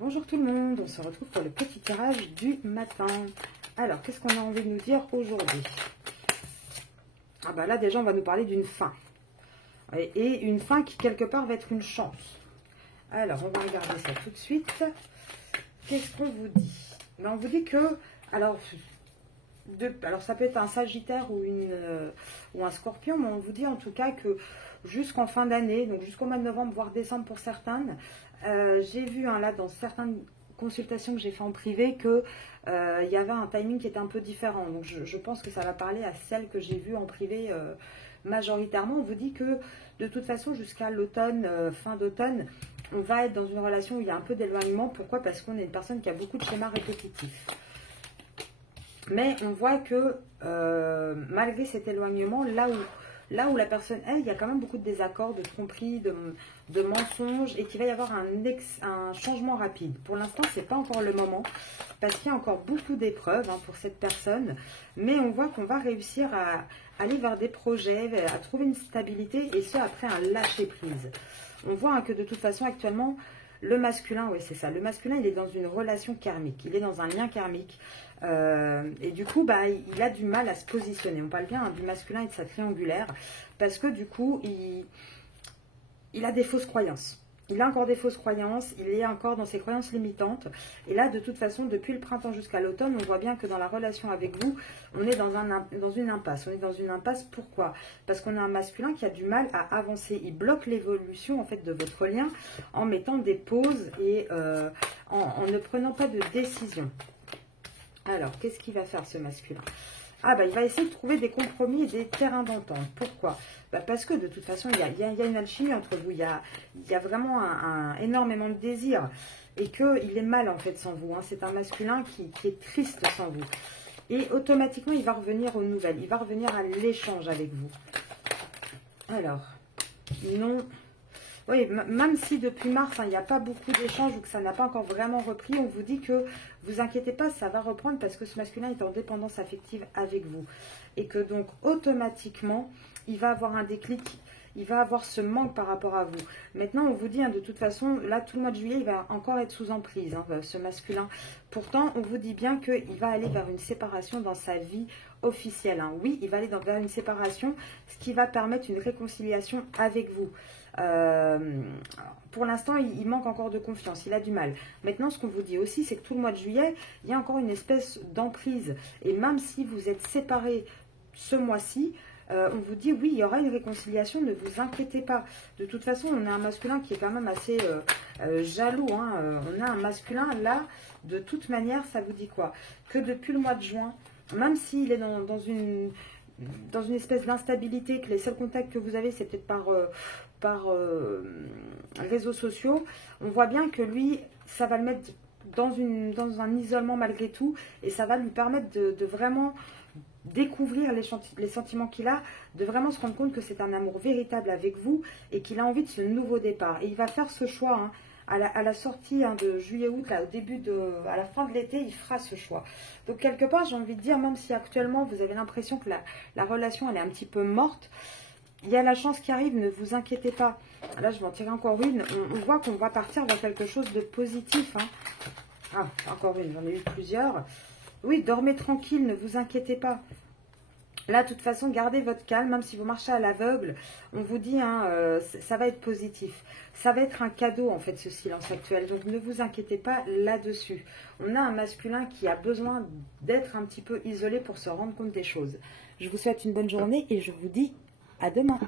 Bonjour tout le monde, on se retrouve pour le petit tirage du matin. Alors, qu'est-ce qu'on a envie de nous dire aujourd'hui? Ah bah là déjà on va nous parler d'une fin. Et une fin qui quelque part va être une chance. Alors, on va regarder ça tout de suite. Qu'est-ce qu'on vous dit? Ben, on vous dit que, alors ça peut être un Sagittaire ou un Scorpion, mais on vous dit en tout cas que jusqu'en fin d'année, donc jusqu'au mois de novembre, voire décembre pour certaines, j'ai vu là dans certaines consultations que j'ai fait en privé que il y avait un timing qui était un peu différent. Donc je pense que ça va parler à celles que j'ai vues en privé majoritairement. On vous dit que de toute façon jusqu'à l'automne, fin d'automne, on va être dans une relation où il y a un peu d'éloignement. Pourquoi? Parce qu'on est une personne qui a beaucoup de schémas répétitifs. Mais on voit que malgré cet éloignement, là où la personne est, il y a quand même beaucoup de désaccords, de tromperies, de mensonges, et qu'il va y avoir un changement rapide. Pour l'instant, ce n'est pas encore le moment, parce qu'il y a encore beaucoup d'épreuves pour cette personne, mais on voit qu'on va réussir à aller vers des projets, à trouver une stabilité, et ce, après un lâcher-prise. On voit que de toute façon, actuellement, le masculin, oui c'est ça, le masculin, il est dans une relation karmique, il est dans un lien karmique, et du coup, il a du mal à se positionner. On parle bien du masculin et de sa triangulaire, parce que du coup, il a des fausses croyances. Il a encore des fausses croyances, il est encore dans ses croyances limitantes. Et là, de toute façon, depuis le printemps jusqu'à l'automne, on voit bien que dans la relation avec vous, on est dans une impasse. On est dans une impasse, pourquoi? Parce qu'on a un masculin qui a du mal à avancer. Il bloque l'évolution en fait de votre lien en mettant des pauses et en ne prenant pas de décision. Alors, qu'est-ce qu'il va faire ce masculin? Il va essayer de trouver des compromis et des terrains d'entente. Pourquoi? Parce que de toute façon, il y a une alchimie entre vous. Il y a vraiment énormément de désir. Et qu'il est mal en fait sans vous. C'est un masculin qui est triste sans vous. Et automatiquement, il va revenir aux nouvelles. Il va revenir à l'échange avec vous. Alors, non. Oui, même si depuis mars, il n'y a pas beaucoup d'échanges ou que ça n'a pas encore vraiment repris, on vous dit que vous inquiétez pas, ça va reprendre parce que ce masculin est en dépendance affective avec vous. Et que donc, automatiquement, il va avoir un déclic, il va avoir ce manque par rapport à vous. Maintenant, on vous dit, de toute façon, là, tout le mois de juillet, il va encore être sous emprise, ce masculin. Pourtant, on vous dit bien qu'il va aller vers une séparation dans sa vie officielle. Oui, il va aller vers une séparation, ce qui va permettre une réconciliation avec vous. Pour l'instant, il manque encore de confiance, il a du mal. Maintenant, ce qu'on vous dit aussi, c'est que tout le mois de juillet, il y a encore une espèce d'emprise. Et même si vous êtes séparés ce mois-ci, on vous dit oui, il y aura une réconciliation, ne vous inquiétez pas. De toute façon, on a un masculin qui est quand même assez jaloux. On a un masculin là, de toute manière, ça vous dit quoi? Que depuis le mois de juin, même s'il est dans une espèce d'instabilité, que les seuls contacts que vous avez, c'est peut-être par réseaux sociaux, on voit bien que lui, ça va le mettre dans un isolement malgré tout, et ça va lui permettre de vraiment découvrir les sentiments qu'il a, de vraiment se rendre compte que c'est un amour véritable avec vous, et qu'il a envie de ce nouveau départ. Et il va faire ce choix, à la sortie de juillet-août, à la fin de l'été, il fera ce choix. Donc quelque part, j'ai envie de dire, même si actuellement vous avez l'impression que la relation elle est un petit peu morte, il y a la chance qui arrive, ne vous inquiétez pas. Là, je vais en tirer encore une. On voit qu'on va partir vers quelque chose de positif. Encore une, j'en ai eu plusieurs. Oui, dormez tranquille, ne vous inquiétez pas. Là, de toute façon, gardez votre calme, même si vous marchez à l'aveugle. On vous dit, ça va être positif. Ça va être un cadeau, en fait, ce silence actuel. Donc, ne vous inquiétez pas là-dessus. On a un masculin qui a besoin d'être un petit peu isolé pour se rendre compte des choses. Je vous souhaite une bonne journée et je vous dis à demain.